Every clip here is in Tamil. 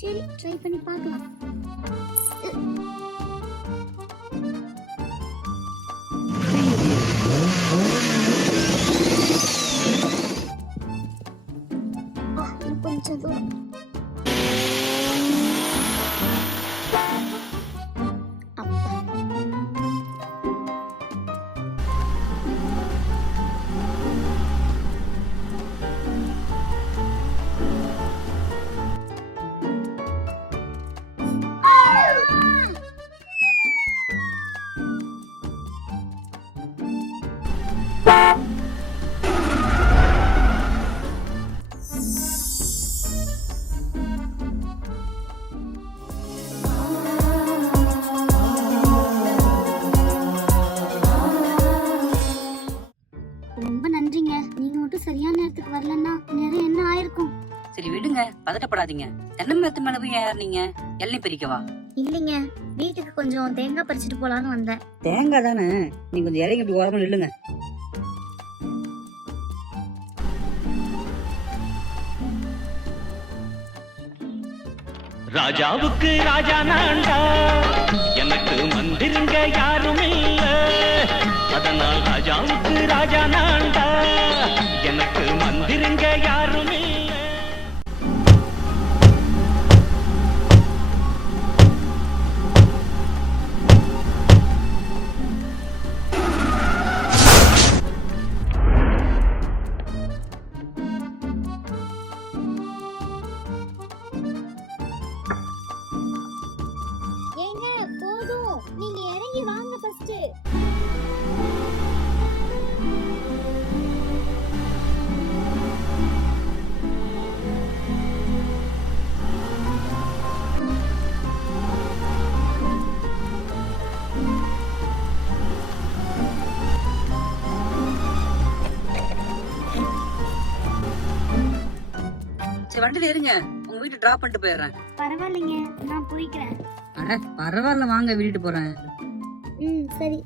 சரி ட்ரை பண்ணி பார்க்கலாம். கொஞ்சம் தூரம் சரியான நேரத்துக்கு வரலன்னா நிறைய என்ன ஆயிருக்கும். சரி விடுங்க, பதட்டப்படாதீங்க. தென்னை மரத்து மேல போய் யார் நீங்க? எல்லாம் பிரிக்கவா? இல்லைங்க, வீட்டுக்கு கொஞ்சம் தேங்காய் பறிச்சுட்டு போலான்னு வந்தேன். தேங்காய் தானே, நீங்க கொஞ்சம் இறங்கி இப்படி ஓரமா நில்லுங்க. ராஜாவுக்கு ராஜா நான்டா, எனக்கு மந்திருங்க யாரும் இல்ல, அதனால் ராஜாவுக்கு ராஜா நான்டா, எனக்கு மந்திருங்க யாரும் இல்ல. போதும், நீங்க இறங்கி வாங்க ஃபர்ஸ்ட். சரி வண்டியில இருங்க, உங்க வீட்டு டிராப் பண்ணிட்டு போயிடுறேன். பரவாயில்லைங்க, நான் போய்க்கிறேன். அட பரவாயில்ல, வாங்க வீட்டு போறேன். சரி.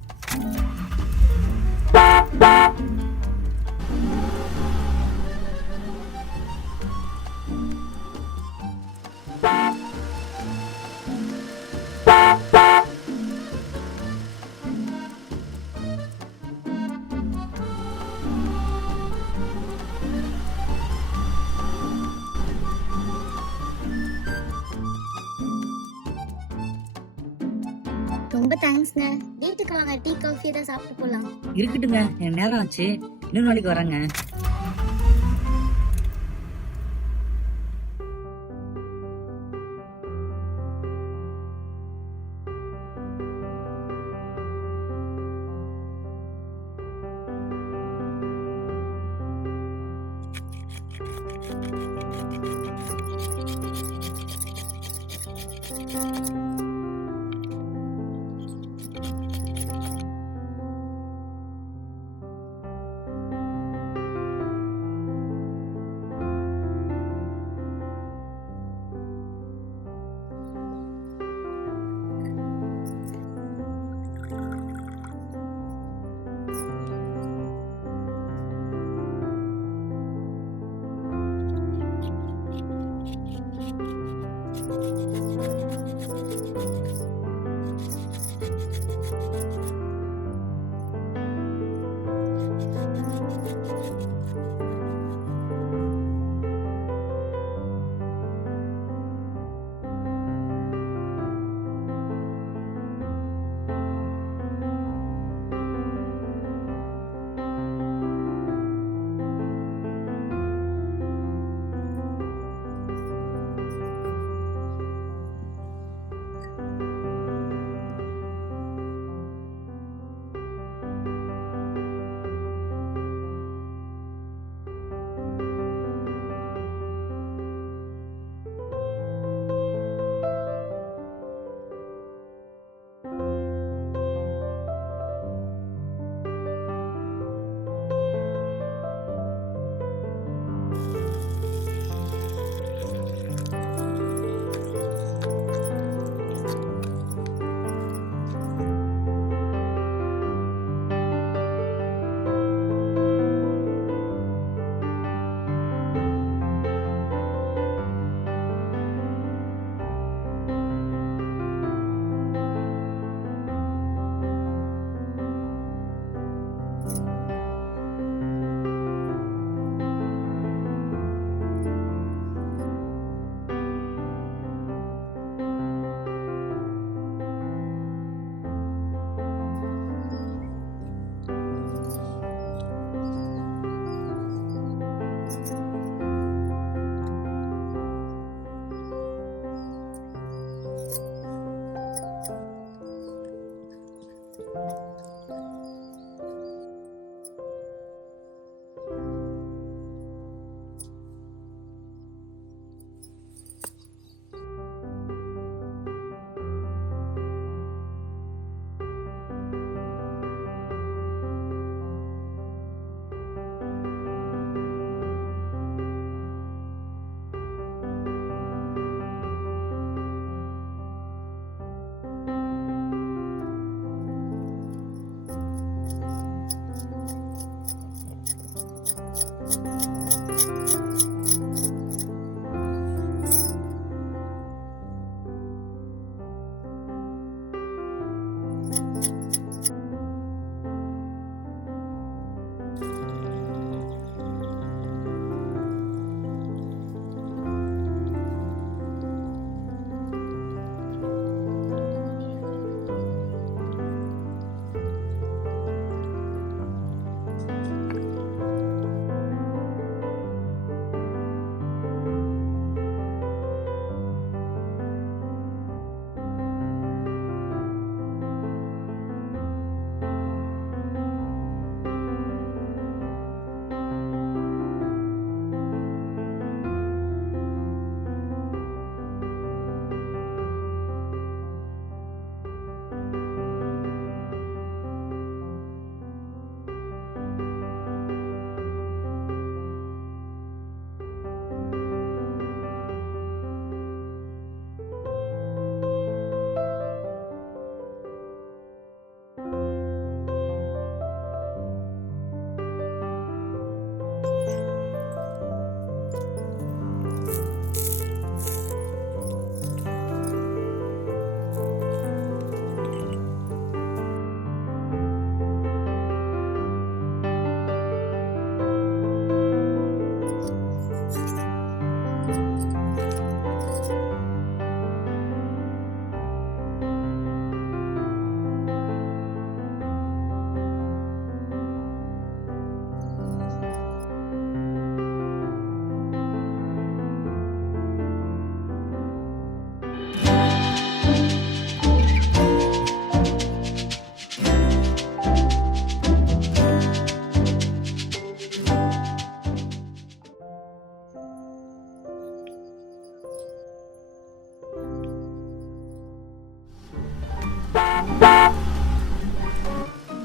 ரொம்ப தேங்க்ஸ்ங்க. வீட்டுக்கு வாங்க, டீ காஃபி ஏதாவது சாப்பிட்டு போலாம். இருக்கட்டுங்க, எனக்கு நேரம் ஆச்சு, இன்னொரு நாளைக்கு வரேங்க.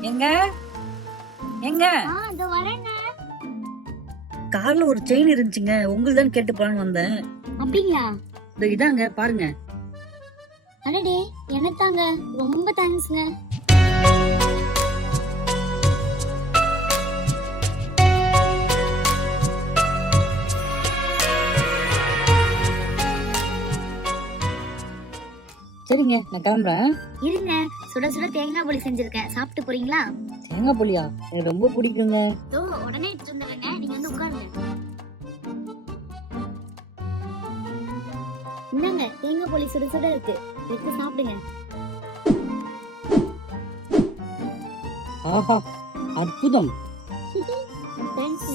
எங்க எங்க இதோ வரேங்க. கார்ல ஒரு செயின் இருந்துச்சுங்க, உங்களுக்கு தான் கேட்டு போலான்னு வந்தேன். அப்படிங்களா? இதாங்க பாருங்க. அடடே, எனத்தாங்க, ரொம்ப தேங்க்ஸ்ங்க. சரிங்க, நான் கிளம்புறேன். இருங்க, சுட சுட தேங்காய் போலி செஞ்சிருக்கேன், சாப்பிட்டு போறீங்களா? தேங்காய் போலியா? எனக்கு ரொம்ப பிடிக்குங்க. உடனே எடுத்துட்டு வந்துடுறேங்க, நீங்க வந்து உட்காருங்க. இந்தாங்க, தேங்காய் போலி சுட சுட இருக்கு, எடுத்து சாப்பிடுங்க. ஆஹா, அற்புதம். தேங்க்ஸ்.